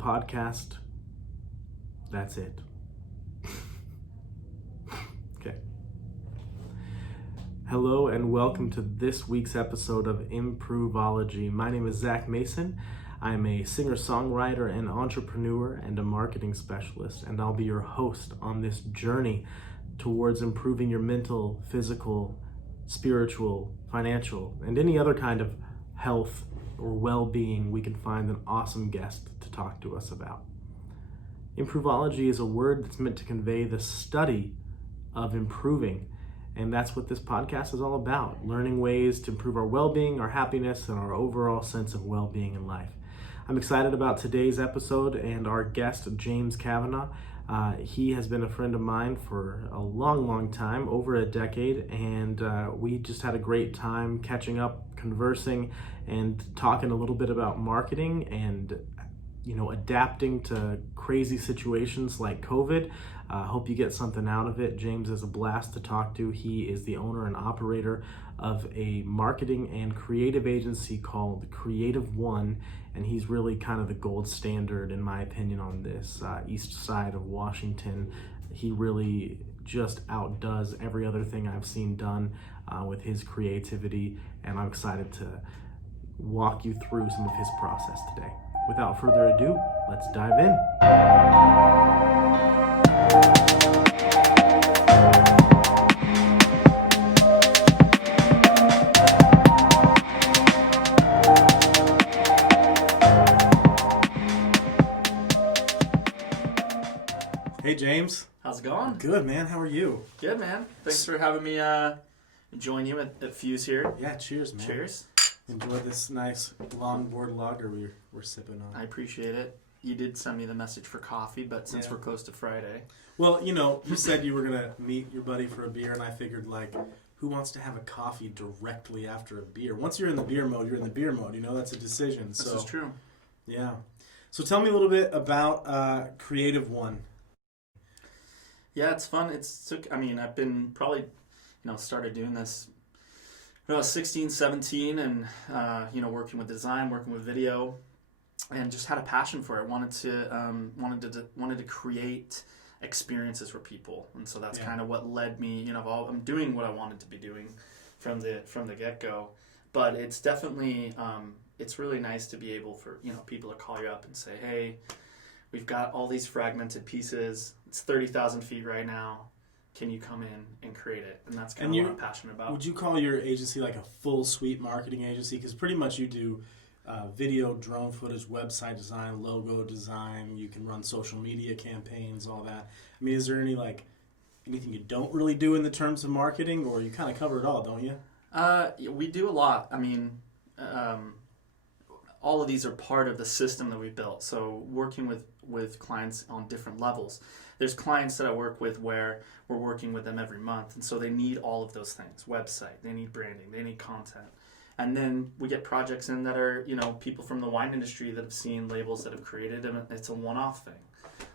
podcast. That's it. Okay. Hello and welcome to this week's episode of Improveology. My name is Zach Mason. I'm a singer-songwriter and entrepreneur and a marketing specialist, and I'll be your host on this journey towards improving your mental, physical, spiritual, financial, and any other kind of health or well-being we can find an awesome guest to talk to us about. Improveology is a word that's meant to convey the study of improving, and that's what this podcast is all about, learning ways to improve our well-being, our happiness, and our overall sense of well-being in life. I'm excited about today's episode and our guest, James Cavanah. He has been a friend of mine for a long time, over a decade, and we just had a great time catching up, conversing, and talking a little bit about marketing and adapting to crazy situations like COVID. Hope you get something out of it. James is a blast to talk to. He is the owner and operator of a marketing and creative agency called KREADIVONE, and he's really kind of the gold standard, in my opinion, on this east side of Washington. He really just outdoes every other thing I've seen done with his creativity, and I'm excited to walk you through some of his process today. Without further ado, let's dive in. Hey James. How's it going? Good, man. How are you? Good, man. Thanks for having me join you at Fuse here. Yeah, cheers, man. Cheers. Enjoy this nice longboard lager we're sipping on. I appreciate it. You did send me the message for coffee, but since we're close to Friday. Well, you said you were going to meet your buddy for a beer, and I figured, who wants to have a coffee directly after a beer? Once you're in the beer mode, you're in the beer mode. That's a decision. This is true. Yeah. So tell me a little bit about KREADIVONE. Yeah, it's fun. I've been probably, started doing this when I was 16, 17, and, working with design, working with video, and just had a passion for it. Wanted to create experiences for people, and so that's kind of what led me. I'm doing what I wanted to be doing from the get-go, but it's definitely it's really nice to be able for people to call you up and say, hey, we've got all these fragmented pieces. It's 30,000 feet right now. Can you come in and create it? And that's kind of what I'm passionate about. Would you call your agency like a full suite marketing agency? Because pretty much you do video, drone footage, website design, logo design. You can run social media campaigns, all that. I mean, is there anything you don't really do in the terms of marketing, or you kind of cover it all, don't you? We do a lot. I mean, all of these are part of the system that we built. So working with clients on different levels. There's clients that I work with where we're working with them every month, and so they need all of those things. Website, they need branding, they need content. And then we get projects in that are, people from the wine industry that have seen labels that have created, and it's a one-off thing.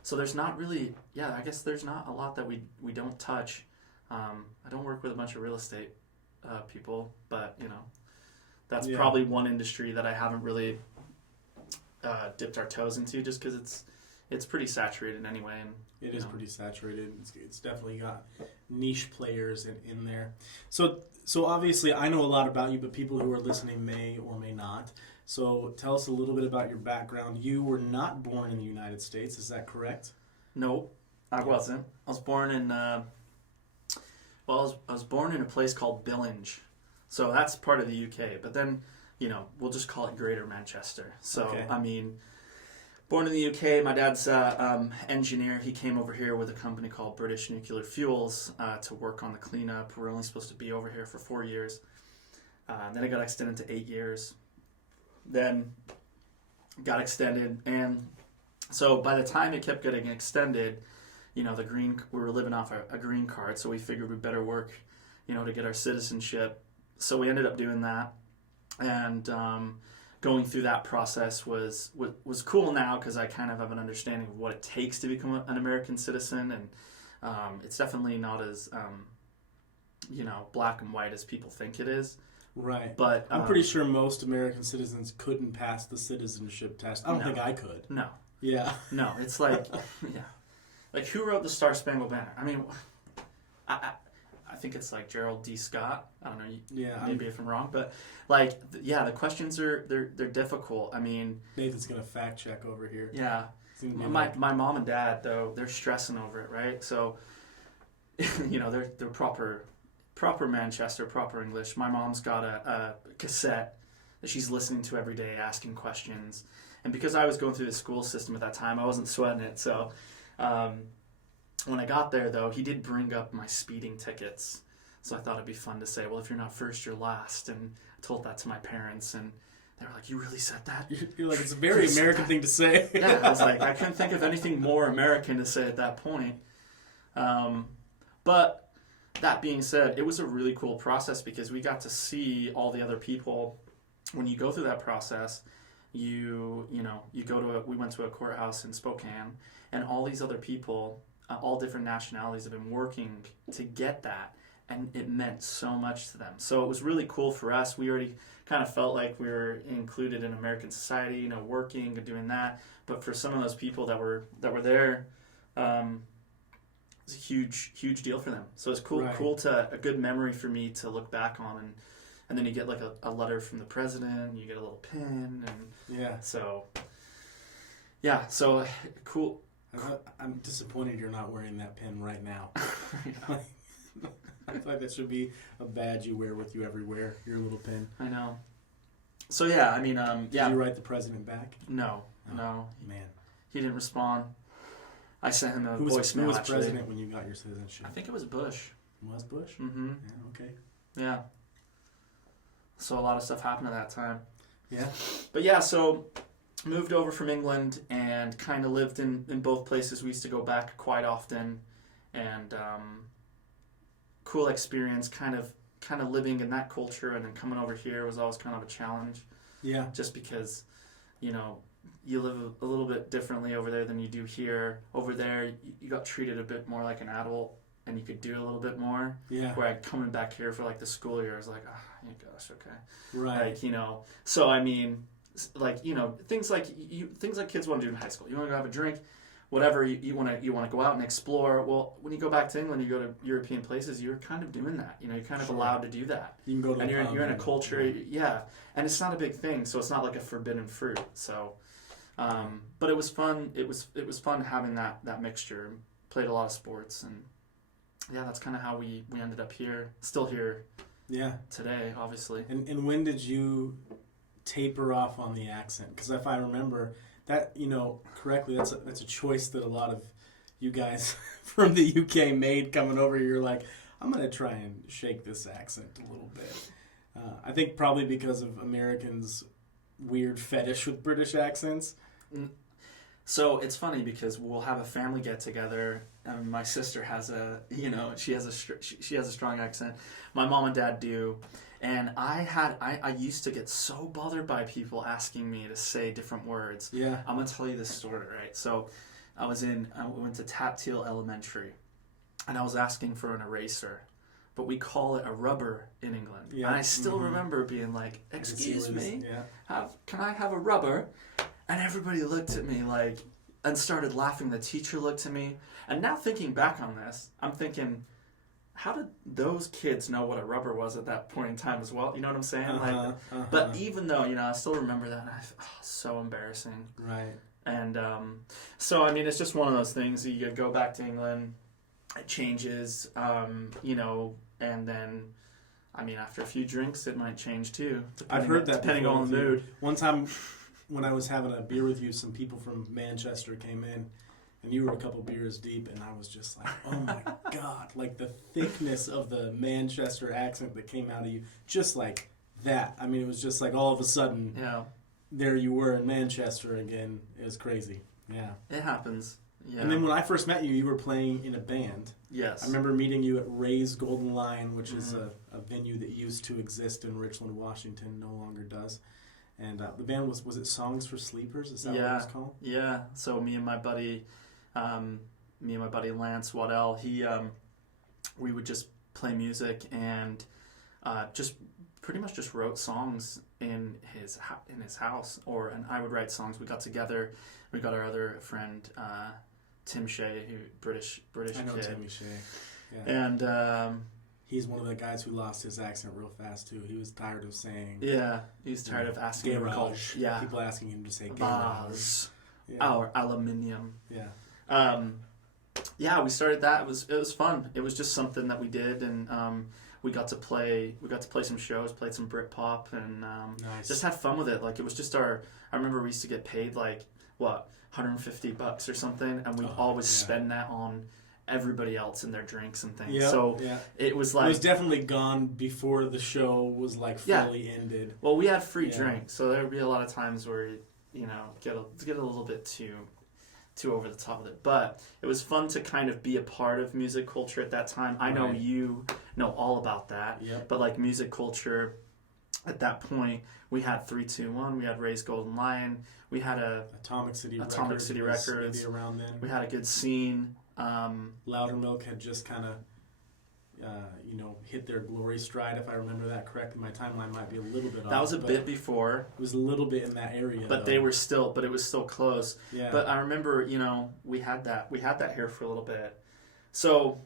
So there's not really, I guess there's not a lot that we don't touch. I don't work with a bunch of real estate people, but, that's probably one industry that I haven't really dipped our toes into, just because it's pretty saturated anyway. And it is pretty saturated. It's definitely got niche players in there. So obviously I know a lot about you, but people who are listening may or may not. So tell us a little bit about your background. You were not born in the United States, is that correct? No, I wasn't. I was born in I was born in a place called Billinge. So that's part of the UK, but then, we'll just call it Greater Manchester. So, okay. Born in the UK, my dad's engineer. He came over here with a company called British Nuclear Fuels to work on the cleanup. We're only supposed to be over here for 4 years. Then it got extended to 8 years. Then got extended, and so by the time it kept getting extended, we were living off a green card, so we figured we'd better work, to get our citizenship. So we ended up doing that, and going through that process was cool now, because I kind of have an understanding of what it takes to become an American citizen, and it's definitely not as black and white as people think it is. Right. But I'm pretty sure most American citizens couldn't pass the citizenship test. I don't think I could. No. Yeah. No, it's like, yeah. Like, who wrote the Star Spangled Banner? I mean, I think it's like Gerald D. Scott. I don't know. Yeah. Maybe if I'm wrong, but like, the questions they're difficult. I mean, Nathan's gonna fact check over here. yeah. My mom and dad, though, they're stressing over it, right? So, they're proper Manchester, proper English. My mom's got a cassette that she's listening to every day, asking questions. And because I was going through the school system at that time, I wasn't sweating it. So when I got there, though, he did bring up my speeding tickets. So I thought it'd be fun to say, well, if you're not first, you're last. And I told that to my parents, and they were like, you really said that? You're like, it's a very American thing to say. Yeah, I was like, I couldn't think of anything more American to say at that point. But that being said, it was a really cool process because we got to see all the other people. When you go through that process, we went to a courthouse in Spokane, and all these other people, all different nationalities, have been working to get that, and it meant so much to them. So it was really cool for us. We already kind of felt like we were included in American society, working and doing that. But for some of those people that were there, it's a huge deal for them. So it's cool, Right. a good memory for me to look back on, and then you get like a letter from the president, you get a little pin, and Yeah. so yeah, so cool. I'm disappointed you're not wearing that pin right now. I feel like that should be a badge you wear with you everywhere. Your little pin. I know. So yeah, I mean, Did you write the president back? No, Oh, no, man. he didn't respond. I sent him a Who voicemail. was actually. president when you got your citizenship? I think it was Bush. Was Bush? Mm-hmm. Yeah. Okay. Yeah. So a lot of stuff happened at that time. Yeah. But yeah, so moved over from England and kind of lived in both places. We used to go back quite often, and cool experience. Kind of living in that culture, and then coming over here was always kind of a challenge. Yeah. Just because, you live a little bit differently over there than you do here. Over there, you got treated a bit more like an adult, and you could do a little bit more. Yeah. Where coming back here for like the school year, I was like, oh gosh, okay. Right. Like, so I mean, like, things like kids want to do in high school. You want to go have a drink, whatever. You want to go out and explore. Well, when you go back to England, you go to European places. You're kind of doing that. You're kind of Sure. allowed to do that. You can go to And the pub you're in a culture, yeah. and it's not a big thing. So it's not like a forbidden fruit. So, but it was fun. It was fun having that mixture. Played a lot of sports, and yeah, that's kind of how we ended up here. Still here. Yeah. Today, obviously. And when did you taper off on the accent? Because if I remember that, correctly, that's a choice that a lot of you guys from the UK made coming over. You're like, I'm going to try and shake this accent a little bit. I think probably because of Americans' weird fetish with British accents. So it's funny because we'll have a family get together, and my sister has she has a strong accent. My mom and dad do, and I used to get so bothered by people asking me to say different words. Yeah. I'm gonna tell you this story, right? So I went to Tapteel Elementary, and I was asking for an eraser, but we call it a rubber in England. Yeah. And I still remember being like, "Excuse me, Yeah. can I have a rubber?" And everybody looked at me and started laughing. The teacher looked at me. And now thinking back on this, I'm thinking, how did those kids know what a rubber was at that point in time as well? You know what I'm saying? But even though, I still remember that. And so embarrassing. Right. And so, I mean, it's just one of those things. You go back to England, it changes, and then, I mean, after a few drinks, it might change too. I've heard that depending on the mood. One time when I was having a beer with you, some people from Manchester came in, and you were a couple beers deep, and I was just like, oh my God, like the thickness of the Manchester accent that came out of you, just like that. I mean, it was just like all of a sudden, there you were in Manchester again. It was crazy. Yeah. It happens. Yeah. And then when I first met you, you were playing in a band. Yes. I remember meeting you at Ray's Golden Lion, which is a venue that used to exist in Richland, Washington, no longer does. And the band was it Songs for Sleepers? Is that what it was called? Yeah. So me and my buddy Lance Waddell, we would just play music and just pretty much just wrote songs in his house, and I would write songs. We got together. We got our other friend Tim Shea, who British I know kid. Timmy Shea. Yeah. And he's one of the guys who lost his accent real fast too. He was tired of saying. Yeah, he was tired of asking him to call. Yeah, people asking him to say vase, yeah. or aluminium. Yeah. Yeah, we started that. It was fun. It was just something that we did, and we got to play some shows, played some Britpop, and nice. just had fun with it. Like, it was just I remember we used to get paid like $150 or something, and we'd always spend that on everybody else and their drinks and things. Yep, so it was like, it was definitely gone before the show was like fully ended. Well, we had free drinks, so there would be a lot of times where get a little bit too over the top of it. But it was fun to kind of be a part of music culture at that time. I know you know all about that. Yep. But like music culture at that point, we had 321, we had Ray's Golden Lion, we had Atomic City Records. Maybe around then. We had a good scene. Loudermilk had just kind of hit their glory stride, if I remember that correctly. My timeline might be a little bit off. That was a bit before. It was a little bit in that area. But it was still close. Yeah. But I remember, we had that here for a little bit. So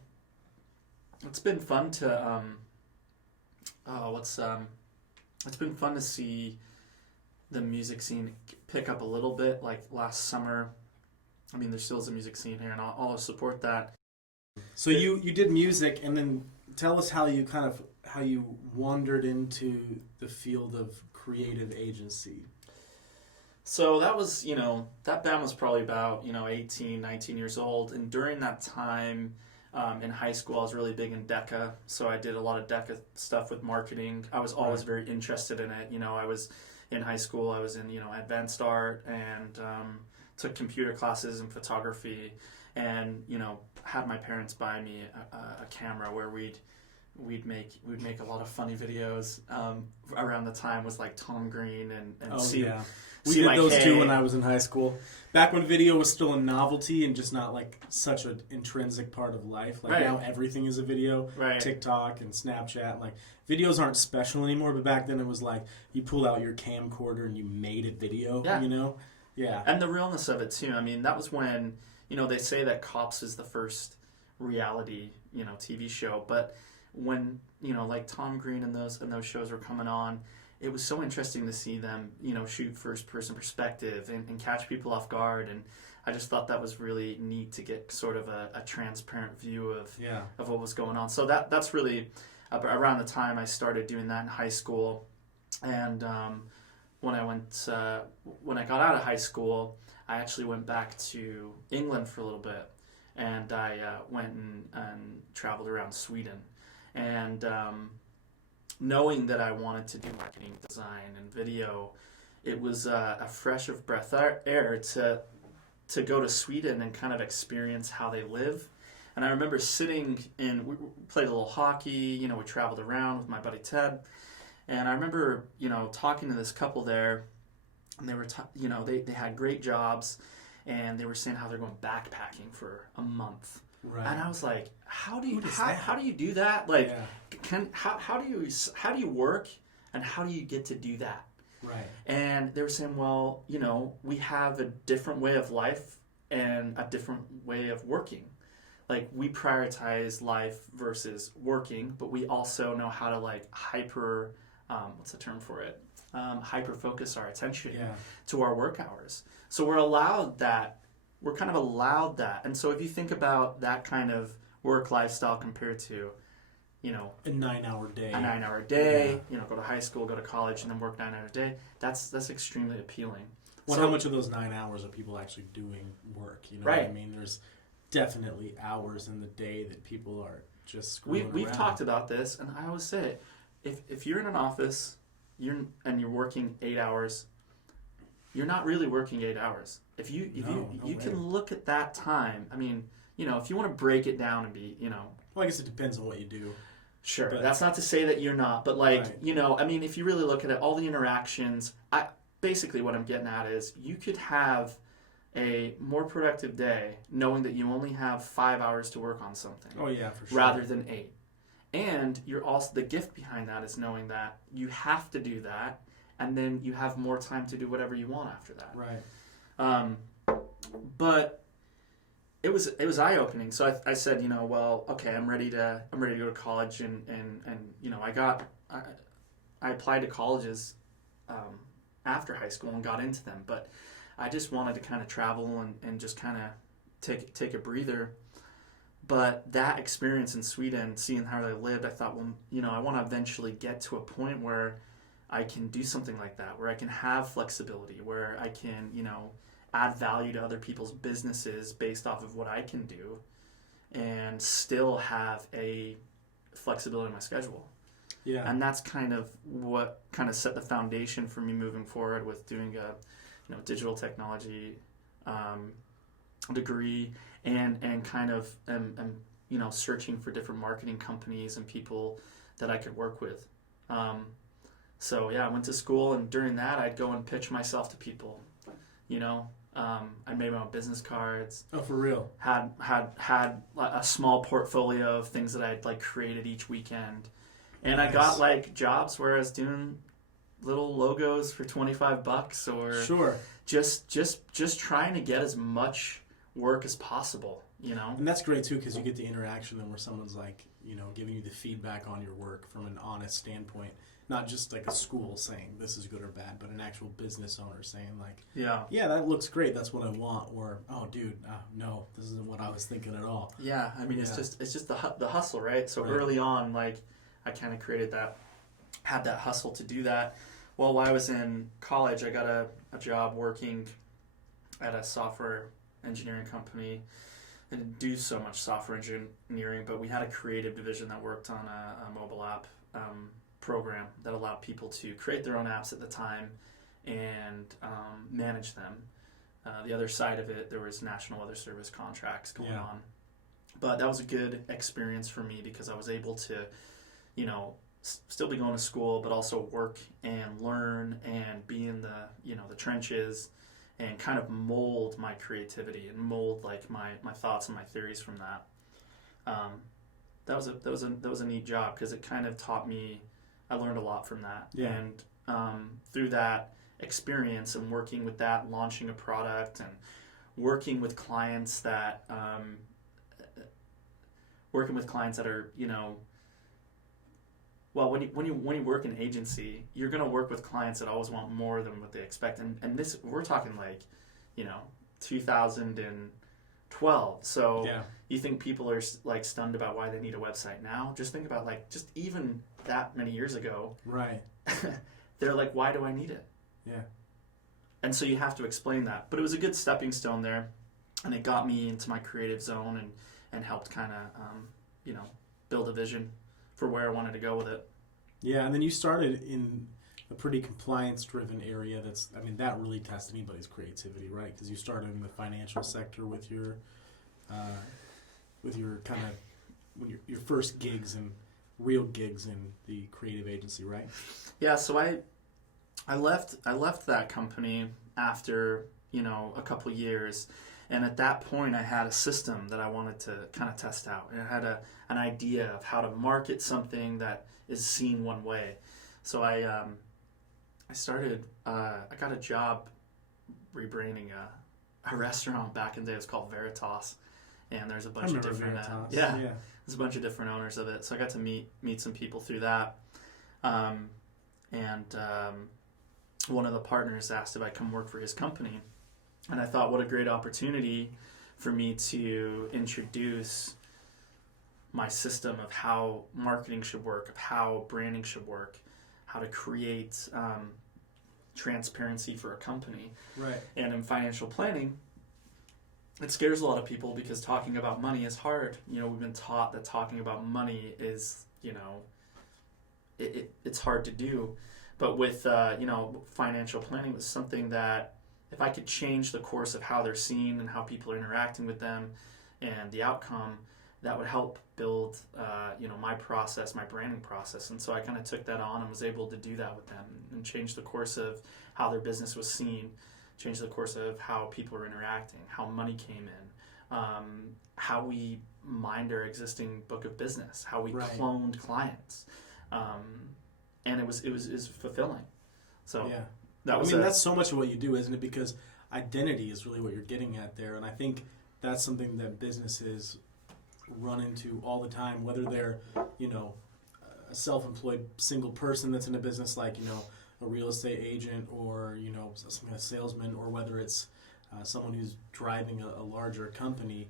it's been fun to it's been fun to see the music scene pick up a little bit. Like last summer, I mean, there still is a music scene here, and I'll support that. So you did music, and then tell us how you wandered into the field of creative agency. So that was, that band was probably about, 18, 19 years old. And during that time in high school, I was really big in DECA. So I did a lot of DECA stuff with marketing. I was always very interested in it. I was in high school, I was in, advanced art, and took computer classes and photography, and, had my parents buy me a camera where we'd make a lot of funny videos. Around the time was like Tom Green and we did those too when I was in high school. Back when video was still a novelty and just not like such an intrinsic part of life. Like now everything is a video. Right. TikTok and Snapchat. Like videos aren't special anymore, but back then it was like you pulled out your camcorder and you made a video. Yeah. Yeah. And the realness of it too. I mean, that was when, they say that Cops is the first reality, TV show, but when, like Tom Green and those shows were coming on, it was so interesting to see them, shoot first person perspective and catch people off guard. And I just thought that was really neat to get sort of a transparent view of what was going on. So that's really around the time I started doing that in high school. And when I got out of high school, I actually went back to England for a little bit, and I went and traveled around Sweden. And knowing that I wanted to do marketing, design, and video, it was a fresh of breath air to go to Sweden and kind of experience how they live. And I remember we played a little hockey, we traveled around with my buddy Ted. And I remember, talking to this couple there, and they were, they had great jobs, and they were saying how they're going backpacking for a month. Right. And I was like, how do you do that? Like, how do you work, and how do you get to do that? Right. And they were saying, well, we have a different way of life and a different way of working. Like, we prioritize life versus working, but we also know how to hyper what's the term for it? Hyper focus our attention to our work hours. So we're kind of allowed that. And so if you think about that kind of work lifestyle compared to, a 9-hour day. Go to high school, go to college, and then work 9 hours a day, that's extremely appealing. Well, so, how much of those 9 hours are people actually doing work? You know what I mean? There's definitely hours in the day that people are just screwing around. We've talked about this, and I always say, if you're in an office you're working 8 hours, you're not really working 8 hours. If you can look at that time, I mean, if you want to break it down and be, Well, I guess it depends on what you do. Sure. But that's not to say that you're not, but I mean, if you really look at it, all the interactions, basically what I'm getting at is you could have a more productive day knowing that you only have 5 hours to work on something. Oh yeah, for sure. Rather than 8. And you're also, the gift behind that is knowing that you have to do that, and then you have more time to do whatever you want after that. Right. But it was eye opening. So I said, well, okay, I'm ready to go to college, and I applied to colleges after high school and got into them, but I just wanted to kind of travel and just kind of take a breather. But that experience in Sweden, seeing how they lived, I thought, well, I want to eventually get to a point where I can do something like that, where I can have flexibility, where I can, add value to other people's businesses based off of what I can do, and still have a flexibility in my schedule. Yeah. And that's kind of what kind of set the foundation for me moving forward with doing a digital technology degree, and kind of searching for different marketing companies and people that I could work with. So yeah, I went to school, and during that I'd go and pitch myself to people. I made my own business cards. Oh, for real? Had a small portfolio of things that I'd like created each weekend. And nice. I got like jobs where I was doing little logos for $25, or sure, just trying to get as much work as possible, And that's great too, because you get the interaction then where someone's like, giving you the feedback on your work from an honest standpoint, not just like a school saying this is good or bad, but an actual business owner saying like, yeah, that looks great, that's what I want, or oh, dude, no, this isn't what I was thinking at all. Yeah, I mean, it's just the hustle, right? So early on, like, I kind of had that hustle to do that. Well, while I was in college, I got a job working at a software engineering company. I didn't do so much software engineering, but we had a creative division that worked on a mobile app program that allowed people to create their own apps at the time and manage them. The other side of it, there was National Weather Service contracts going on. But that was a good experience for me because I was able to, still be going to school, but also work and learn and be in the trenches and kind of mold my creativity and mold like my thoughts and my theories from that. That was a neat job because it kind of taught me. I learned a lot from that, and through that experience and working with that, launching a product and working with clients that are well, when you work in agency, you're going to work with clients that always want more than what they expect. And this, we're talking like, 2012. So you think people are like stunned about why they need a website now? Just think about like, just even that many years ago. Right. They're like, why do I need it? Yeah. And so you have to explain that. But it was a good stepping stone there. And it got me into my creative zone and helped kind of, build a vision for where I wanted to go with it. Yeah, and then you started in a pretty compliance-driven area. That really tests anybody's creativity, right? Because you started in the financial sector with your kind of your first gigs and real gigs in the creative agency, right? Yeah. So I left that company after a couple years. And at that point, I had a system that I wanted to kind of test out. And I had an idea of how to market something that is seen one way. So I got a job rebranding a restaurant back in the day. It was called Veritas. And there's a bunch of different there's a bunch of different owners of it. So I got to meet some people through that. And one of the partners asked if I'd come work for his company. And I thought, what a great opportunity for me to introduce my system of how marketing should work, of how branding should work, how to create transparency for a company. Right. And in financial planning, it scares a lot of people because talking about money is hard. We've been taught that talking about money is, it's hard to do. But with, financial planning was something that if I could change the course of how they're seen and how people are interacting with them and the outcome, that would help build, my process, my branding process. And so I kind of took that on and was able to do that with them and change the course of how their business was seen, change the course of how people are interacting, how money came in, how we mined our existing book of business, how we cloned clients. And it was fulfilling. So yeah. that was that's so much of what you do, isn't it? Because identity is really what you're getting at there, and I think that's something that businesses run into all the time, whether they're, a self-employed single person that's in a business like, a real estate agent or, some kind of salesman, or whether it's someone who's driving a larger company,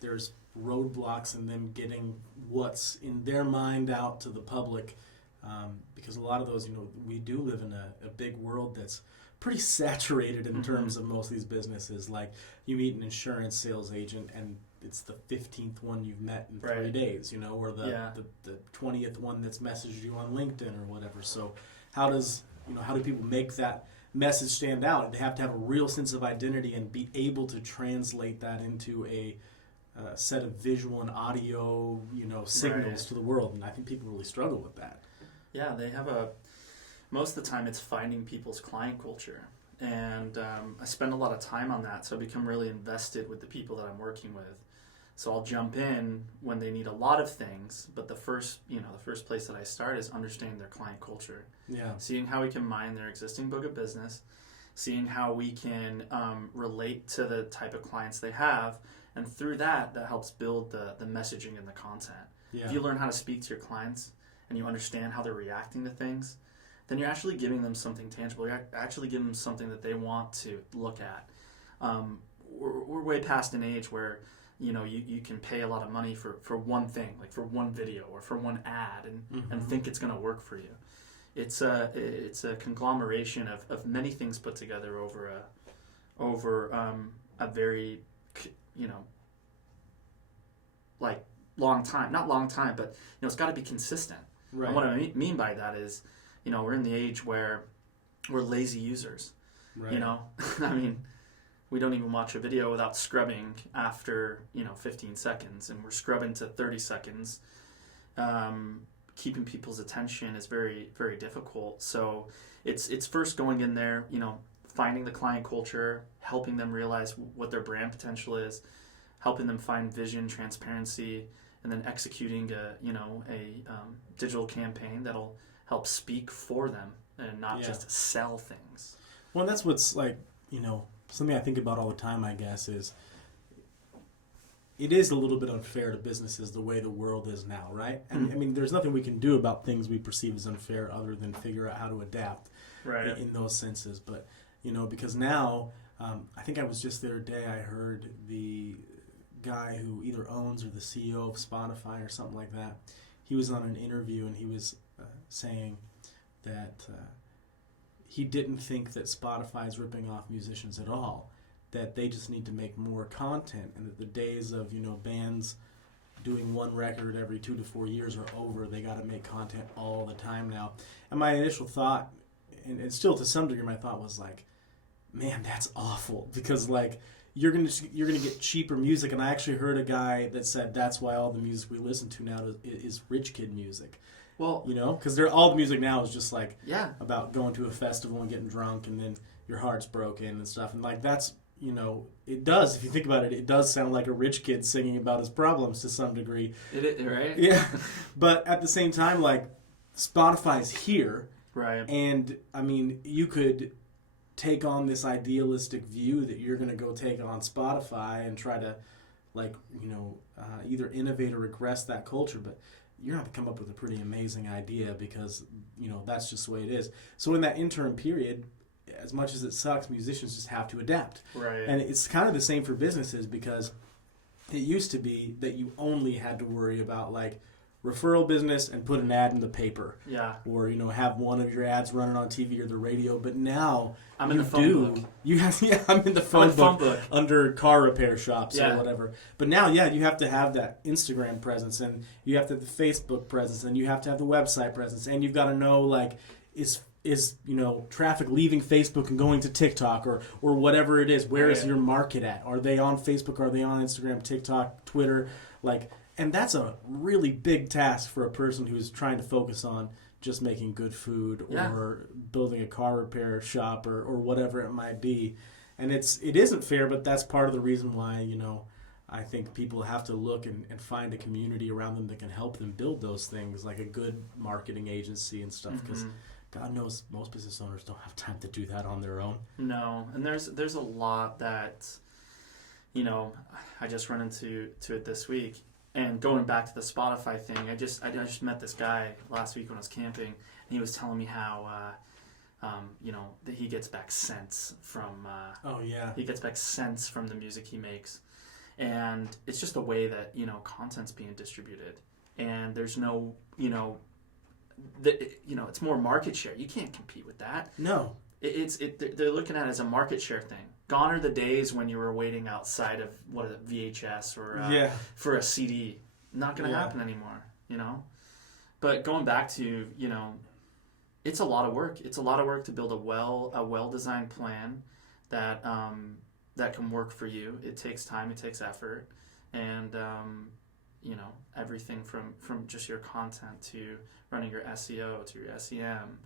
there's roadblocks in them getting what's in their mind out to the public, because a lot of those, we do live in a big world that's pretty saturated in terms of most of these businesses. Like, you meet an insurance sales agent and it's the 15th one you've met in 3 days, or the 20th one that's messaged you on LinkedIn or whatever. So how do people make that message stand out? They have to have a real sense of identity and be able to translate that into a set of visual and audio, signals to the world. And I think people really struggle with that. Yeah, they have most of the time it's finding people's client culture. And I spend a lot of time on that, so I become really invested with the people that I'm working with. So I'll jump in when they need a lot of things, but the first place that I start is understanding their client culture. Yeah. Seeing how we can mine their existing book of business, seeing how we can relate to the type of clients they have, and through that helps build the messaging and the content. Yeah. If you learn how to speak to your clients and you understand how they're reacting to things, then you're actually giving them something tangible. You're actually giving them something that they want to look at. We're way past an age where you can pay a lot of money for one thing, like for one video or for one ad, and think it's going to work for you. It's a conglomeration of many things put together over a very like long time. Not long time, but it's got to be consistent. Right. And what I mean by that is, we're in the age where we're lazy users. Right. I mean, we don't even watch a video without scrubbing after 15 seconds, and we're scrubbing to 30 seconds. Keeping people's attention is very, very difficult. So it's first going in there, finding the client culture, helping them realize what their brand potential is, helping them find vision, transparency, and then executing a digital campaign that'll help speak for them and not just sell things. Well, that's what's like, something I think about all the time, I guess, is it is a little bit unfair to businesses the way the world is now, right? And I mean, there's nothing we can do about things we perceive as unfair other than figure out how to adapt in those senses. But, because now, I think I was just the other day, I heard the guy who either owns or the CEO of Spotify or something like that, he was on an interview and he was saying that he didn't think that Spotify's ripping off musicians at all, that they just need to make more content, and that the days of bands doing one record every 2 to 4 years are over. They got to make content all the time now. And my initial thought, and still to some degree my thought, was like, man, that's awful, because like you're gonna get cheaper music. And I actually heard a guy that said that's why all the music we listen to now is rich kid music. Well, because all the music now is just like about going to a festival and getting drunk, and then your heart's broken and stuff. And like that's it does. If you think about it, it does sound like a rich kid singing about his problems to some degree. Right? Yeah, but at the same time, like Spotify's here, right? And I mean, you could take on this idealistic view that you're going to go take on Spotify and try to, like, either innovate or regress that culture, but you're going to have to come up with a pretty amazing idea, because that's just the way it is. So in that interim period, as much as it sucks, musicians just have to adapt. Right. And it's kind of the same for businesses, because it used to be that you only had to worry about like referral business and put an ad in the paper. Yeah. Or have one of your ads running on TV or the radio. But now I'm in the phone book. You have I'm in the phone book under car repair shops or whatever. But now you have to have that Instagram presence, and you have to have the Facebook presence, and you have to have the website presence, and you've got to know like is traffic leaving Facebook and going to TikTok or whatever it is. Where is your market at? Are they on Facebook? Are they on Instagram, TikTok, Twitter? And that's a really big task for a person who's trying to focus on just making good food or building a car repair shop or whatever it might be. And it isn't fair, but that's part of the reason why, I think people have to look and find a community around them that can help them build those things, like a good marketing agency and stuff, because God knows most business owners don't have time to do that on their own. No, and there's a lot that, you know, I just run into it this week. And going back to the Spotify thing, I just met this guy last week when I was camping, and he was telling me how, you know, that he gets back cents from. He gets back cents from the music he makes, and it's just the way that, you know, content's being distributed, and there's no, you know, it's more market share. You can't compete with that. No. They're looking at it as a market share thing. Gone are the days when you were waiting outside of VHS or for a CD. Not going to happen anymore, you know. But going back to, you know, it's a lot of work. It's a lot of work to build a well designed plan that can work for you. It takes time. It takes effort, and you know, everything from just your content to running your SEO to your SEM,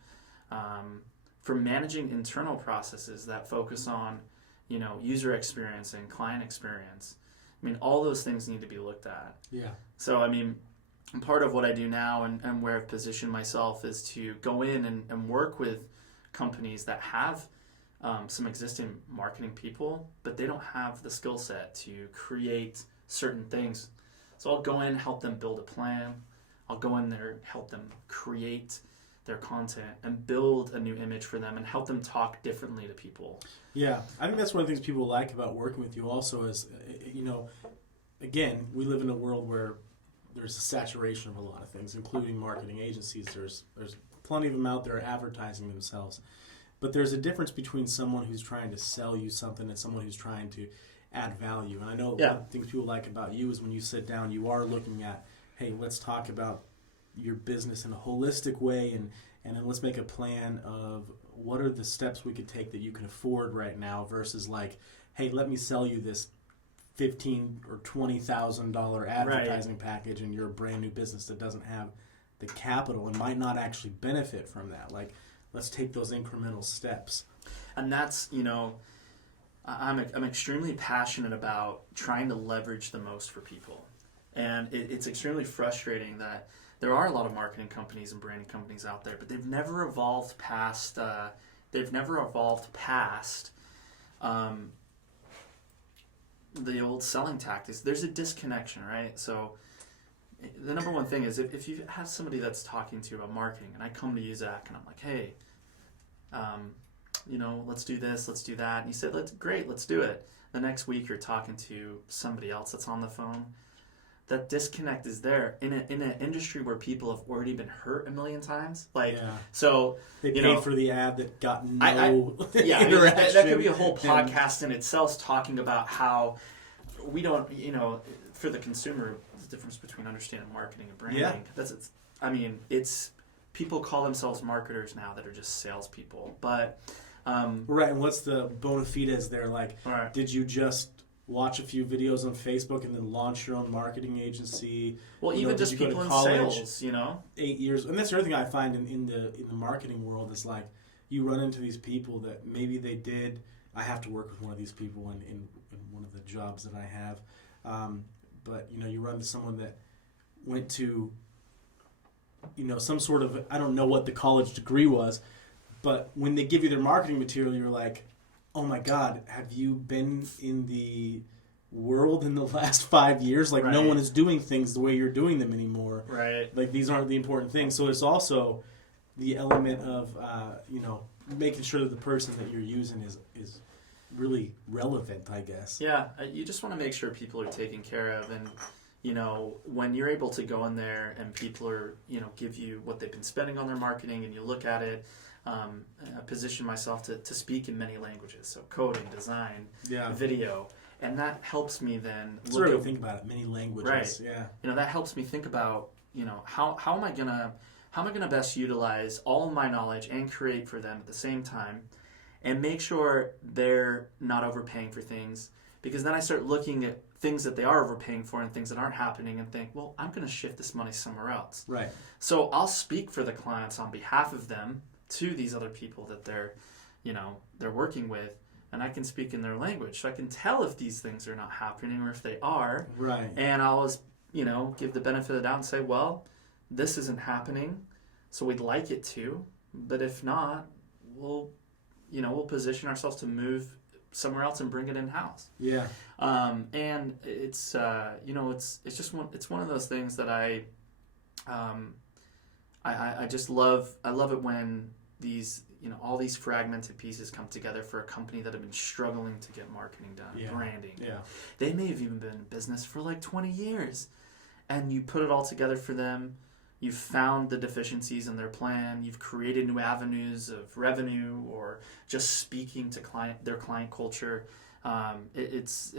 from managing internal processes that focus on, you know, user experience and client experience. I mean, all those things need to be looked at. Yeah. So, I mean, part of what I do now and where I've positioned myself is to go in and work with companies that have some existing marketing people, but they don't have the skill set to create certain things. So I'll go in, help them build a plan. I'll go in there, help them create their content and build a new image for them and help them talk differently to people. Yeah, I think that's one of the things people like about working with you also is, you know, again, we live in a world where there's a saturation of a lot of things, including marketing agencies. There's plenty of them out there advertising themselves. But there's a difference between someone who's trying to sell you something and someone who's trying to add value. And I know one of the things people like about you is when you sit down, you are looking at, hey, let's talk about your business in a holistic way, and then let's make a plan of what are the steps we could take that you can afford right now versus like, hey, let me sell you this $15,000 or $20,000 advertising package, and you're a brand new business that doesn't have the capital and might not actually benefit from that. Like, let's take those incremental steps. And that's, you know, I'm extremely passionate about trying to leverage the most for people. And it's extremely frustrating that there are a lot of marketing companies and branding companies out there, but they've never evolved past the old selling tactics. There's a disconnection, right? So the number one thing is if you have somebody that's talking to you about marketing, and I come to you, Zach, and I'm like, hey, you know, let's do this, let's do that. And you said, great, let's do it. The next week you're talking to somebody else that's on the phone. That disconnect is there in an industry where people have already been hurt a million times. So they paid for the ad that got no interaction. I mean, that could be a whole podcast in itself, talking about how we don't, you know, for the consumer, the difference between understanding marketing and branding. Yeah. It's people call themselves marketers now that are just salespeople, but right. And what's the bona fides there? Like, did you just watch a few videos on Facebook and then launch your own marketing agency? Well, even just people in sales, you know, 8 years. And that's the other thing I find in the marketing world is like you run into these people that maybe they did. I have to work with one of these people in one of the jobs that I have. But you know, you run into someone that went to, you know, some sort of, I don't know what the college degree was, but when they give you their marketing material, you're like, oh my God, have you been in the world in the last 5 years? Like, no one is doing things the way you're doing them anymore. Right. Like, these aren't the important things. So it's also the element of, you know, making sure that the person that you're using is really relevant, I guess. Yeah, you just want to make sure people are taken care of. And, you know, when you're able to go in there and people are, you know, give you what they've been spending on their marketing and you look at it, I position myself to speak in many languages, so coding, design, video, and that helps me then think about it. Many languages, right? Yeah, you know, that helps me think about, you know, how am I gonna best utilize all of my knowledge and create for them at the same time, and make sure they're not overpaying for things, because then I start looking at things that they are overpaying for and things that aren't happening and think, well, I'm going to shift this money somewhere else. Right. So I'll speak for the clients on behalf of them to these other people that they're working with, and I can speak in their language, so I can tell if these things are not happening or if they are. Right. And I'll always, you know, give the benefit of the doubt and say, well, this isn't happening, so we'd like it to, But if not, we'll position ourselves to move somewhere else and bring it in house. Yeah. And it's it's one of those things that I just love. I love it when these, all these fragmented pieces come together for a company that have been struggling to get marketing done, branding. Yeah. They may have even been in business for like 20 years, and you put it all together for them. You've found the deficiencies in their plan. You've created new avenues of revenue, or just speaking to their client culture. It's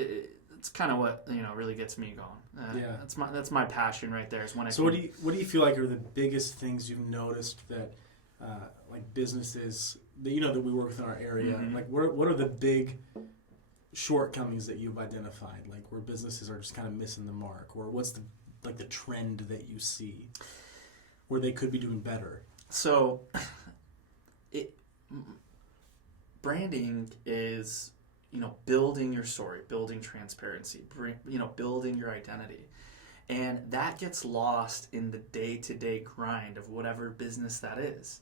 kind of what really gets me going. That's my passion right there. Is when So what do you feel like are the biggest things you've noticed that like businesses that that we work with in our area? Mm-hmm. Like what are the big shortcomings that you've identified? Like where businesses are just kind of missing the mark, or what's the trend that you see where they could be doing better? So, branding is, building your story, building transparency, building your identity. And that gets lost in the day-to-day grind of whatever business that is.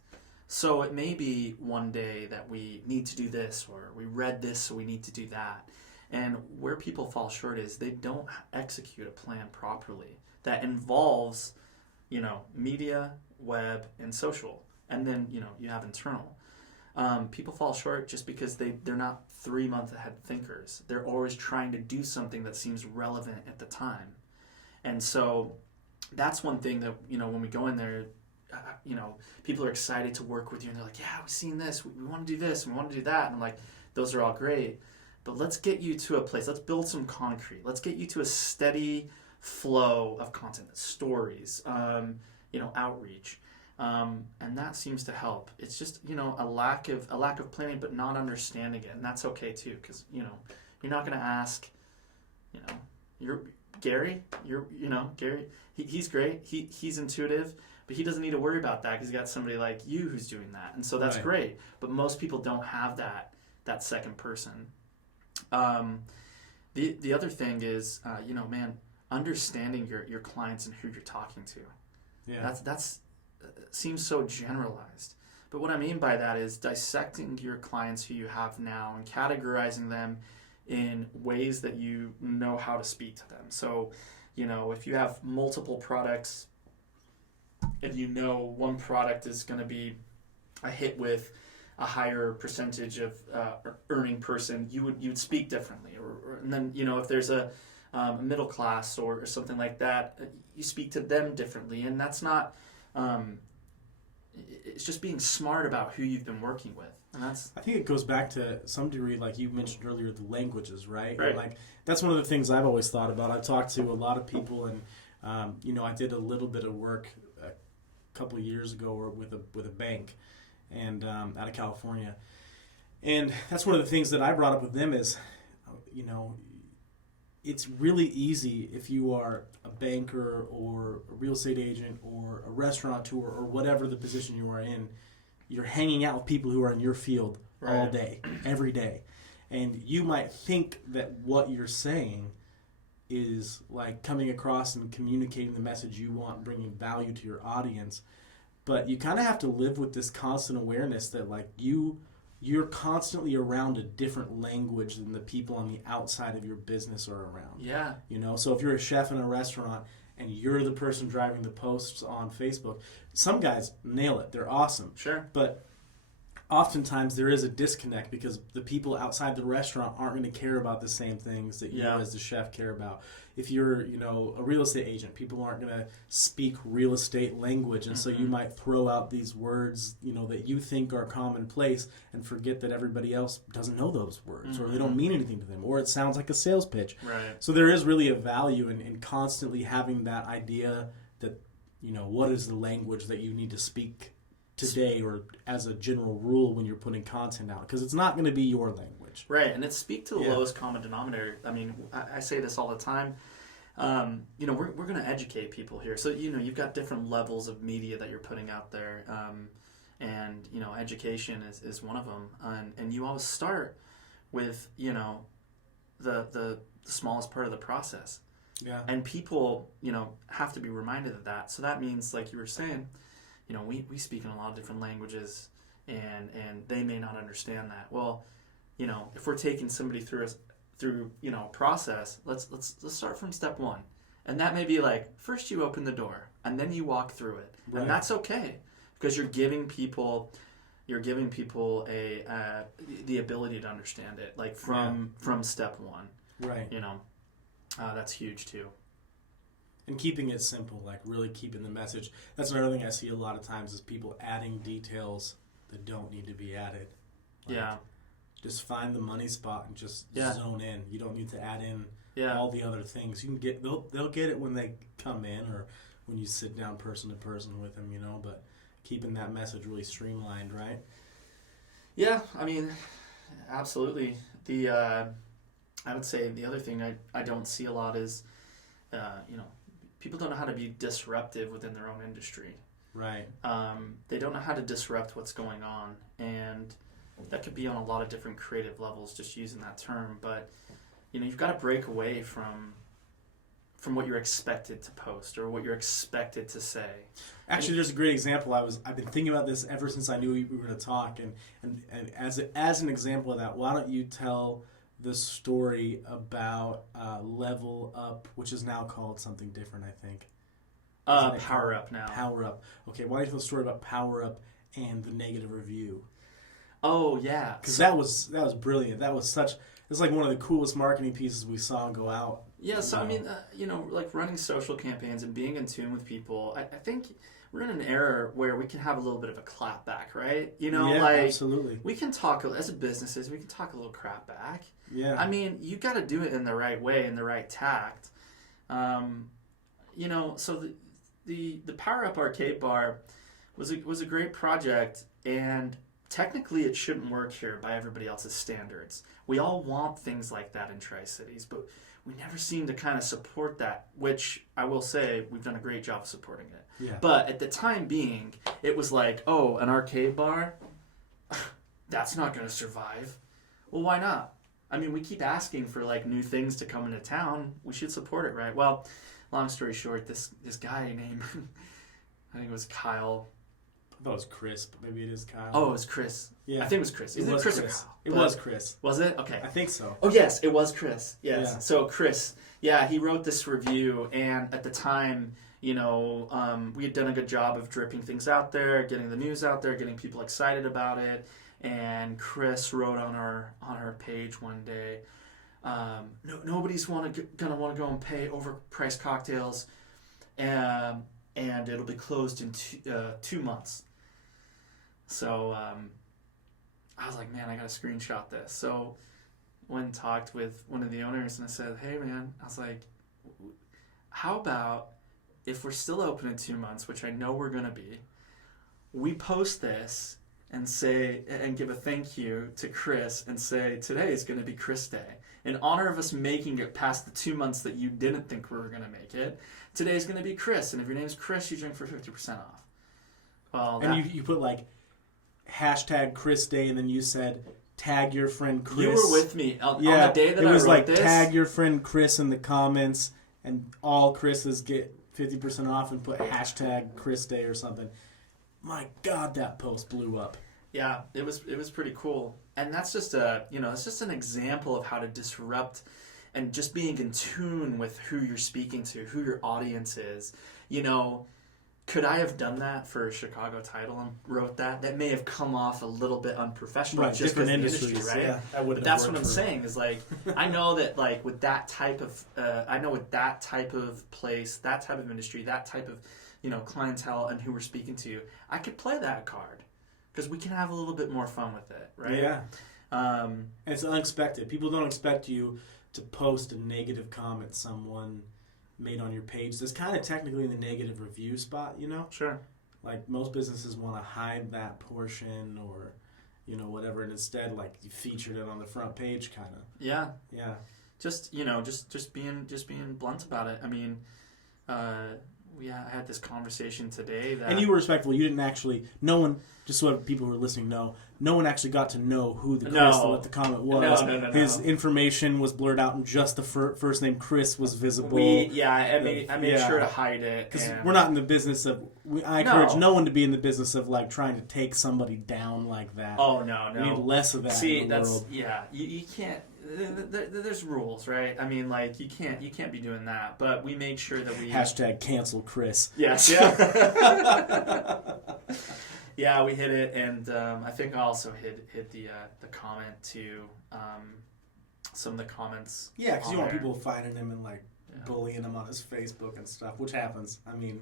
So it may be one day that we need to do this, or we read this, so we need to do that. And where people fall short is they don't execute a plan properly that involves media, web, and social. And then, you have internal. People fall short just because they're not 3 month ahead thinkers. They're always trying to do something that seems relevant at the time. And so that's one thing that, when we go in there, people are excited to work with you, and they're like, yeah, we've seen this, we want to do this, and we want to do that. And I'm like, those are all great, but let's get you to a place, let's build some concrete. Let's get you to a steady flow of content, stories, outreach. And that seems to help. It's just, a lack of planning, but not understanding it. And that's okay too. Cause you're not going to ask, Gary, he's great. He's intuitive, but he doesn't need to worry about that. Cause he's got somebody like you who's doing that. And so that's right. Great. But most people don't have that second person. The other thing is, understanding your clients and who you're talking to. Yeah. That's seems so generalized. But what I mean by that is dissecting your clients who you have now and categorizing them in ways that you know how to speak to them. So, if you have multiple products and one product is going to be a hit with a higher percentage of earning person, you'd speak differently. And then, if there's a middle class or something like that, you speak to them differently. And that's not, it's just being smart about who you've been working with. And I think it goes back to some degree, like you mentioned earlier, the languages, right? Right. Like that's one of the things I've always thought about. I've talked to a lot of people, and I did a little bit of work a couple of years ago with a bank, and out of California, and that's one of the things that I brought up with them is, it's really easy if you are a banker or a real estate agent or a restaurateur or whatever the position you are in, you're hanging out with people who are in your field all day, every day. And you might think that what you're saying is like coming across and communicating the message you want, bringing value to your audience. But you kind of have to live with this constant awareness that like you're constantly around a different language than the people on the outside of your business are around. Yeah. So if you're a chef in a restaurant and you're the person driving the posts on Facebook, some guys nail it. They're awesome. Sure. But oftentimes there is a disconnect because the people outside the restaurant aren't going to care about the same things that you as the chef care about. If you're, a real estate agent, people aren't going to speak real estate language, and so you might throw out these words, that you think are commonplace and forget that everybody else doesn't know those words or they don't mean anything to them, or it sounds like a sales pitch. Right. So there is really a value in constantly having that idea that, what is the language that you need to speak today or as a general rule when you're putting content out, because it's not going to be your language. Right, and it's speak to the lowest common denominator. I mean, I say this all the time. We're going to educate people here. So, you've got different levels of media that you're putting out there. And education is one of them. And you always start with, the smallest part of the process. Yeah. And people, have to be reminded of that. So that means, like you were saying, we speak in a lot of different languages, and they may not understand that. Well, if we're taking somebody through a process, let's start from step one. And that may be like, first you open the door and then you walk through it. Right. And that's okay, because you're giving people the ability to understand it, like from step one. Right. That's huge too. And keeping it simple, like really keeping the message. That's another thing I see a lot of times is people adding details that don't need to be added. Like, just find the money spot and just zone in. You don't need to add in all the other things. You can get they'll get it when they come in or when you sit down person to person with them, but keeping that message really streamlined, right? Yeah, I mean, absolutely. I would say the other thing I don't see a lot is, people don't know how to be disruptive within their own industry. Right. They don't know how to disrupt what's going on, and that could be on a lot of different creative levels, just using that term. But, you've got to break away from what you're expected to post or what you're expected to say. Actually, there's a great example. I've been thinking about this ever since I knew we were going to talk, and as an example of that, why don't you tell the story about Level Up, which is now called something different, I think. Power Up now. Power Up. Okay, why don't you tell the story about Power Up and the negative review? Oh yeah, because that was brilliant. It's like one of the coolest marketing pieces we saw go out. Yeah, so I mean, like running social campaigns and being in tune with people. I think we're in an era where we can have a little bit of a clap back, right? Absolutely. We can talk as a businesses. We can talk a little crap back. Yeah. I mean, you got to do it in the right way, in the right tact. So the Power Up arcade bar was a great project, and technically it shouldn't work here by everybody else's standards. We all want things like that in Tri-Cities, but we never seem to kind of support that, which I will say we've done a great job of supporting it. Yeah. But at the time being, it was like, oh, an arcade bar? That's not going to survive. Well, why not? I mean, we keep asking for like new things to come into town. We should support it, right? Well, long story short, this guy named, I think it was Kyle. I thought it was Chris, but maybe it is Kyle. Oh, it was Chris. Yeah. I think it was Chris. Is it Chris or Kyle? It was Chris. Was it? Okay. I think so. Oh, yes, it was Chris. Yes. Yeah. So Chris, he wrote this review, and at the time, we had done a good job of dripping things out there, getting the news out there, getting people excited about it. And Chris wrote on our page one day, nobody's gonna want to go and pay overpriced cocktails, and it'll be closed in 2 months. So I was like, man, I gotta screenshot this. So went and talked with one of the owners, and I said, hey man, I was like, how about if we're still open in 2 months, which I know we're gonna be, we post this and say and give a thank you to Chris and say today is going to be Chris Day. In honor of us making it past the 2 months that you didn't think we were going to make it, today is going to be Chris. And if your name's Chris, you drink for 50% off. Well, and you put like hashtag Chris Day, and then you said tag your friend Chris. You were with me on the day that I wrote this. It was like tag your friend Chris in the comments, and all Chris's get 50% off, and put hashtag Chris Day or something. My God, that post blew up. Yeah, it was pretty cool, and that's just it's just an example of how to disrupt, and just being in tune with who you're speaking to, who your audience is. Could I have done that for a Chicago title and wrote that? That may have come off a little bit unprofessional, right? Just different the industries, industry, right? Yeah, but that's what I'm saying is like, I know that like with that type of, place, that type of industry, that type of, clientele and who we're speaking to, I could play that card because we can have a little bit more fun with it, right? Yeah. And it's unexpected. People don't expect you to post a negative comment someone made on your page. That's kind of technically in the negative review spot, Sure. Like most businesses want to hide that portion or, whatever, and instead like you featured it on the front page, kind of. Yeah. Yeah. Just being blunt about it. I mean, I had this conversation today that... And you were respectful. You didn't actually... No one... Just so people who are listening know, no one actually got to know who the Chris that left the comment was. No. His information was blurred out, and just the first name Chris was visible. I made sure to hide it. Because we're not in the business of... I encourage no one to be in the business of like trying to take somebody down like that. Oh, no. We need less of that in the world. Yeah, you can't... There's rules, right? I mean, like, you can't be doing that. But we made sure that we... Hashtag cancel Chris. Yes. Yeah. Yeah, we hit it, and I think I also hit the comment to some of the comments. Yeah, because you want people finding him and like bullying him on his Facebook and stuff, which happens. I mean,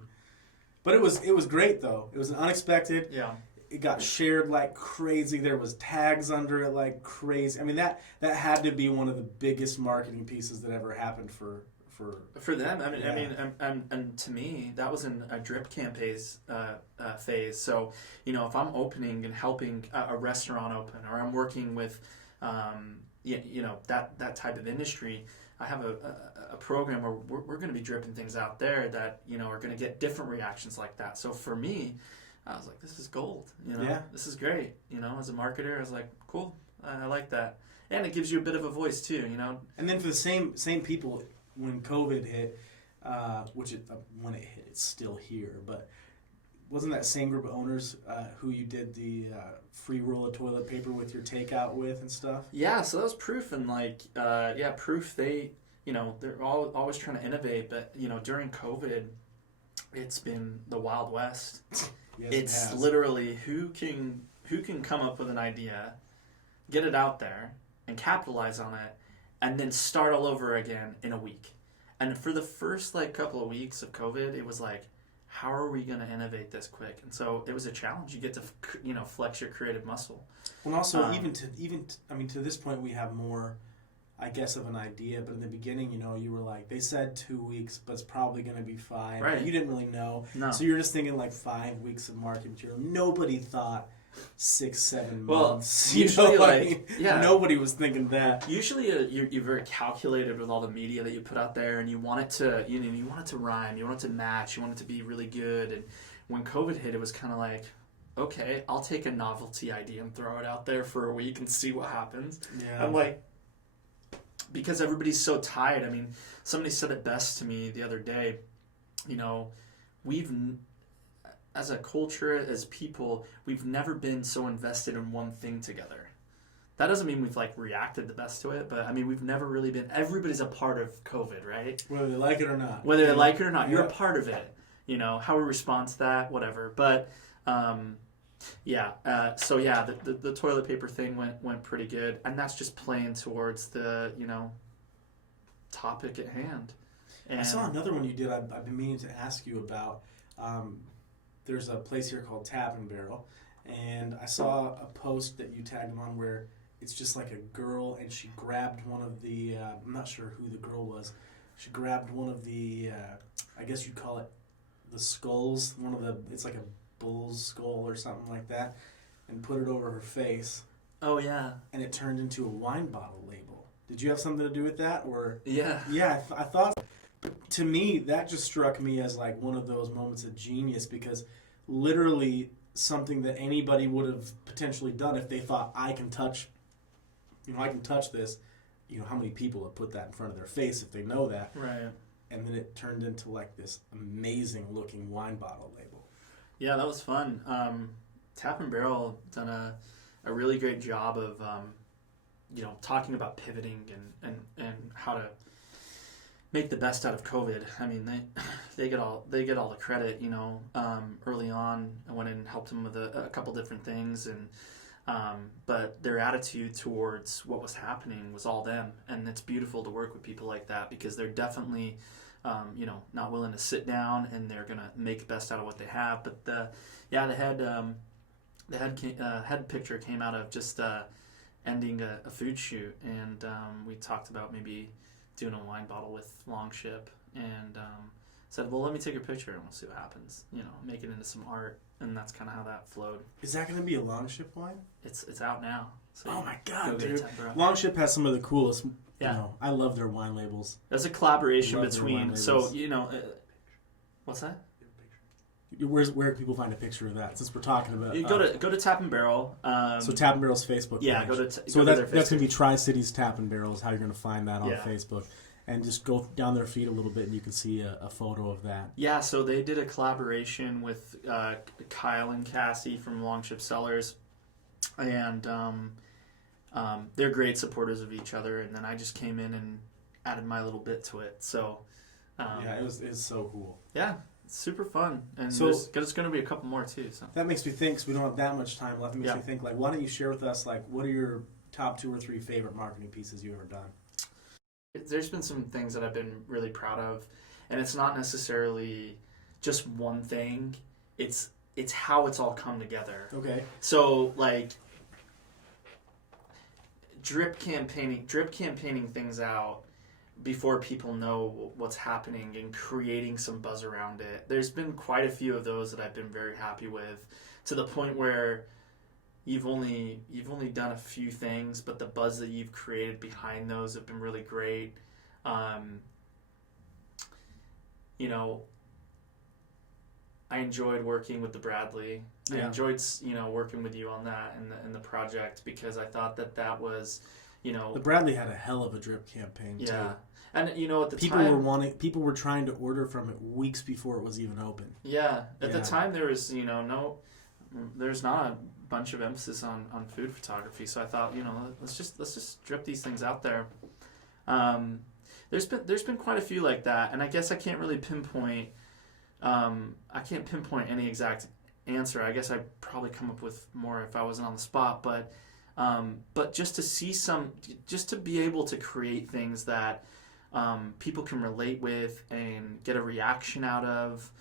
but it was great though. It was an unexpected. Yeah. It got shared like crazy. There was tags under it like crazy. I mean that had to be one of the biggest marketing pieces that ever happened for them. I mean, and to me, that was in a drip campaign phase. So, if I'm opening and helping a restaurant open, or I'm working with, that type of industry, I have a program where we're going to be dripping things out there that, are going to get different reactions like that. So for me, I was like, this is gold. This is great. As a marketer, I was like, cool. I like that. And it gives you a bit of a voice too, And then for the same people, when COVID hit, when it hit, it's still here, but wasn't that same group of owners who you did the free roll of toilet paper with your takeout with and stuff? Yeah, so that was Proof, and Proof, they, they're always trying to innovate, but, during COVID, it's been the Wild West. Yes, it's literally who can come up with an idea, get it out there, and capitalize on it, and then start all over again in a week. And for the first couple of weeks of COVID, it was like, how are we going to innovate this quick? And so it was a challenge. You get to flex your creative muscle. Well, also to this point, we have more, I guess, of an idea. But in the beginning, you were like, they said 2 weeks, but it's probably going to be 5. Right. But you didn't really know. No. So you're just thinking 5 weeks of marketing material. Nobody thought 6-7 well, months. Usually, nobody was thinking that. Usually, you're very calculated with all the media that you put out there, and you want it to, you want it to rhyme, you want it to match, you want it to be really good. And when COVID hit, it was kind of like, okay, I'll take a novelty idea and throw it out there for a week and see what happens. Yeah. I'm like, because everybody's so tired. I mean, somebody said it best to me the other day. As a culture, as people, we've never been so invested in one thing together. That doesn't mean we've reacted the best to it, but I mean we've never really been. Everybody's a part of COVID, right? Whether they like it or not. You're a part of it. How we respond to that, whatever. But the toilet paper thing went pretty good, and that's just playing towards the topic at hand. And I saw another one you did. I've been meaning to ask you about. There's a place here called Tap and Barrel, and I saw a post that you tagged them on where it's just like a girl, and she grabbed one of the, I'm not sure who the girl was, she grabbed one of the, I guess you'd call it the skulls, it's like a bull's skull or something like that, and put it over her face. Oh, yeah. And it turned into a wine bottle label. Did you have something to do with that? Or Yeah. Yeah, I thought... To me, that just struck me as one of those moments of genius, because literally something that anybody would have potentially done if they thought, I can touch this. How many people have put that in front of their face if they know that? Right. And then it turned into this amazing looking wine bottle label. Yeah, that was fun. Tap and Barrel done a really great job of talking about pivoting and how to make the best out of COVID. I mean, they get all the credit. Early on, I went in and helped them with a couple different things, and but their attitude towards what was happening was all them, and it's beautiful to work with people like that, because they're definitely not willing to sit down, and they're gonna make the best out of what they have. But the head picture came out of just ending a food shoot, and we talked about maybe doing a wine bottle with Longship, and said, well, let me take a picture and we'll see what happens. Make it into some art, and that's kind of how that flowed. Is that going to be a Longship wine? It's out now. So oh my God, dude! Longship has some of the coolest. Yeah, I love their wine labels. There's a collaboration between. So What's that? Where can people find a picture of that? Since we're talking about, You go to Tap and Barrel. So Tap and Barrel's Facebook Yeah, page. go to that's their going to Facebook. be Tri-Cities Tap and Barrel is how you're going to find that on Yeah. Facebook, and just go down their feed a little bit and you can see a photo of that. Yeah, so they did a collaboration with Kyle and Cassie from Longship Cellars, and they're great supporters of each other. And then I just came in and added my little bit to it. So Yeah, it was so cool. yeah, it's super fun, and So- there's going to be a couple more too. So That makes me think, so we don't have that much time left, it makes Yeah. me think, like, why don't you share with us, like, what are your top 2 or 3 favorite marketing pieces you've ever done? there's been some things that I've been really proud of, and it's not necessarily just one thing. It's how it's all come together. Okay. So like drip campaigning things out before people know what's happening and creating some buzz around it. There's been quite a few of those that I've been very happy with, to the point where you've only done a few things, but the buzz that you've created behind those have been really great. You know, I enjoyed working with the Bradley. I Yeah. enjoyed, working with you on that in the project, because I thought that was, The Bradley had a hell of a drip campaign, yeah. too. And at the People time, people were trying to order from it weeks before it was even open. yeah, at the Yeah. time there was, there's not a bunch of emphasis on food photography. So I thought, let's just drip these things out there. There's been quite a few like that, and I guess I can't really pinpoint. I can't pinpoint any exact answer. I guess I'd probably come up with more if I wasn't on the spot. But just to see just to be able to create things that people can relate with and get a reaction out of.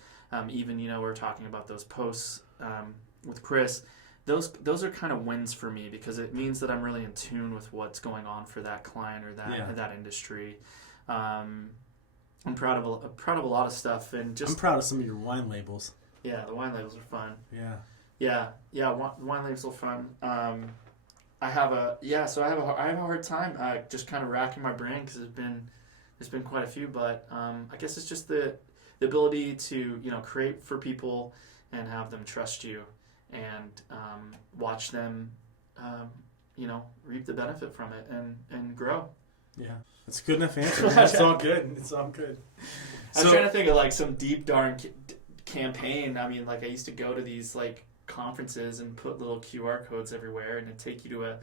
Even we're talking about those posts with Chris. Those are kind of wins for me, because it means that I'm really in tune with what's going on for that client or that industry. I'm proud of a lot of stuff, and just I'm proud of some of your wine labels. yeah, the wine labels are fun. Yeah. Wine labels are fun. I have a hard time just kind of racking my brain, because there's been quite a few, but I guess it's just the ability to create for people and have them trust you, and watch them reap the benefit from it and grow. Yeah. That's a good enough answer. It's all good. It's all good. I'm trying to think of like some deep darn campaign. I mean, like I used to go to these like conferences and put little QR codes everywhere, and it'd take you to a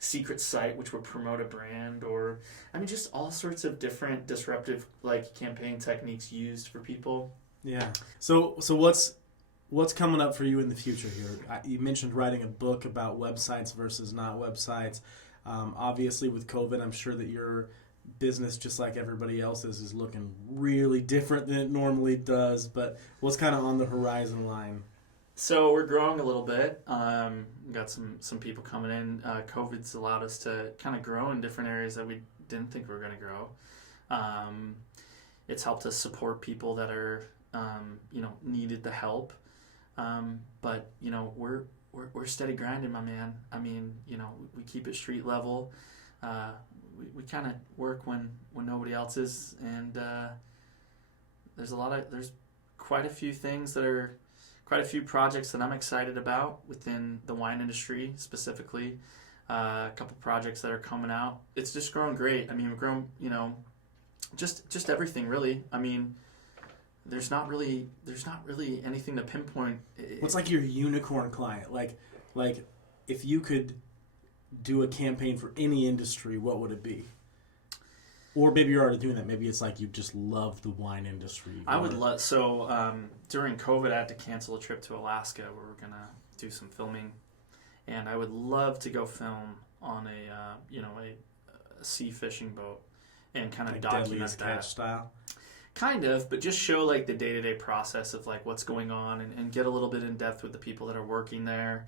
secret site which would promote a brand, or just all sorts of different disruptive like campaign techniques used for people. Yeah. So what's coming up for you in the future here? You mentioned writing a book about websites versus not websites. Obviously, with COVID, I'm sure that your business, just like everybody else's, is looking really different than it normally does. But what's kind of on the horizon line? So we're growing a little bit. We've got some people coming in. COVID's allowed us to kind of grow in different areas that we didn't think we were going to grow. It's helped us support people that are needed the help. But we're steady grinding, my man. We keep it street level. We kind of work when nobody else is, and there's quite a few things quite a few projects that I'm excited about within the wine industry specifically. A couple projects that are coming out. It's just growing great. We've grown, just everything really. There's not really anything to pinpoint. What's like your unicorn client? Like if you could do a campaign for any industry, what would it be? Or maybe you're already doing that. Maybe it's like you just love the wine industry. I would love. So during COVID, I had to cancel a trip to Alaska where we're gonna do some filming, and I would love to go film on a sea fishing boat and kind of like document Deadliest that. Catch style. Kind of, but just show like the day-to-day process of like what's going on, and get a little bit in depth with the people that are working there.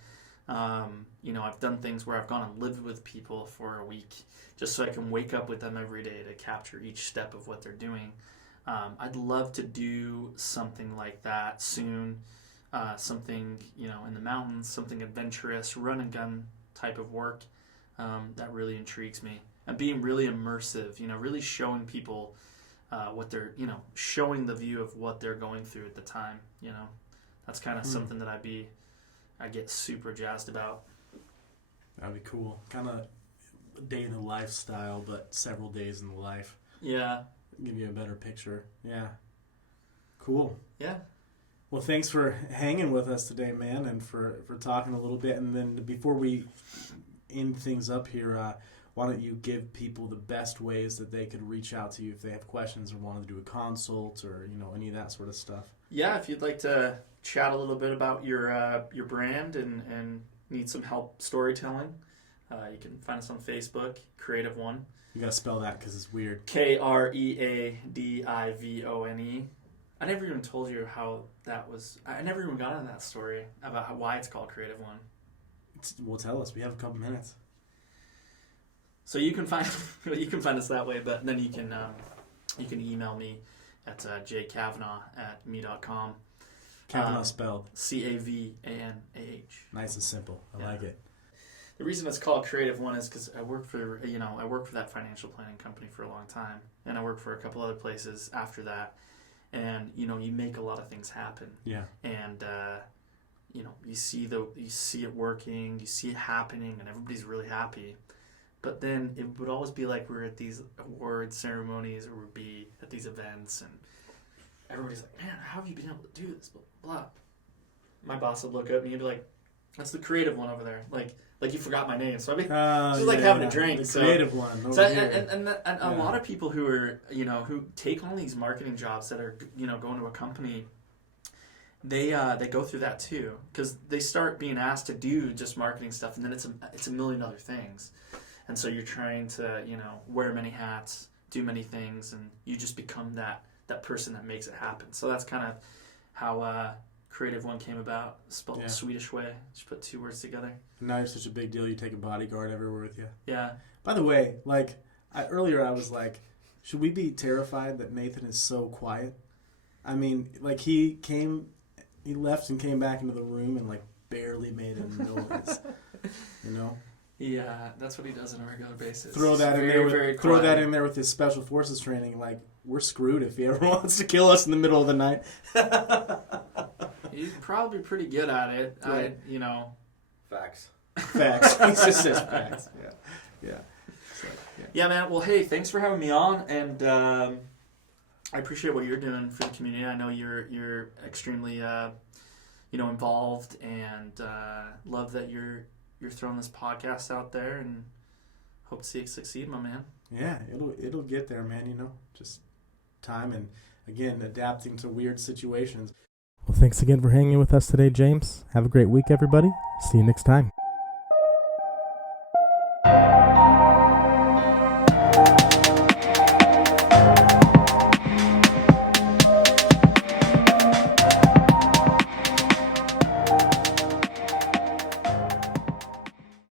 I've done things where I've gone and lived with people for a week just so I can wake up with them every day to capture each step of what they're doing. I'd love to do something like that soon. Something, in the mountains, something adventurous, run and gun type of work that really intrigues me. And being really immersive, really showing people what they're, showing the view of what they're going through at the time. That's kind of something that I get super jazzed about. That'd be cool. Kind of a day in the lifestyle, but several days in the life. Yeah. Give you a better picture. Yeah. Cool. Yeah. Well, thanks for hanging with us today, man, and for talking a little bit. And then before we end things up here, why don't you give people the best ways that they could reach out to you if they have questions or want to do a consult or, any of that sort of stuff? Yeah, if you'd like to chat a little bit about your brand and need some help storytelling, you can find us on Facebook, KREADIVONE. You gotta spell that because it's weird. KREADIVONE. I never even told you how that was. I never even got into that story about why it's called KREADIVONE. Well, tell us. We have a couple minutes. So you can find us that way, but then you can email me at jcavanah@me.com. Cavanah spelled CAVANAH. nice and simple. I like it. The reason it's called KREADIVONE is because I worked for that financial planning company for a long time, and I worked for a couple other places after that. And you make a lot of things happen. Yeah. And you see it working, you see it happening, and everybody's really happy. But then it would always be like we're at these award ceremonies or we'd be at these events, and everybody's like, "Man, how have you been able to do this?" Blah blah. My boss would look at me and be like, "That's the creative one over there." Like you forgot my name, so I'd be just having a drink. The creative one. Over here. And a lot of people who are who take on these marketing jobs that are going to a company, they go through that too, because they start being asked to do just marketing stuff, and then it's a million other things, and so you're trying to wear many hats, do many things, and you just become that person that makes it happen. So that's kind of how KREADIVONE came about, spelled the Swedish way. Just put two words together. Now you're such a big deal. You take a bodyguard everywhere with you. Yeah. By the way, earlier I was like, should we be terrified that Nathan is so quiet? I mean, he left and came back into the room and barely made a noise. Yeah, that's what he does on a regular basis. Throw that in there with his special forces training. We're screwed if he ever wants to kill us in the middle of the night. He's probably pretty good at it. Right. Facts. He just says facts. Yeah. Yeah, man. Well, hey, thanks for having me on, and I appreciate what you're doing for the community. I know you're extremely involved, and love that you're throwing this podcast out there, and hope to see it succeed, my man. Yeah, it'll get there, man. Just time and again adapting to weird situations. Well, thanks again for hanging with us today, James. Have a great week, everybody. See you next time.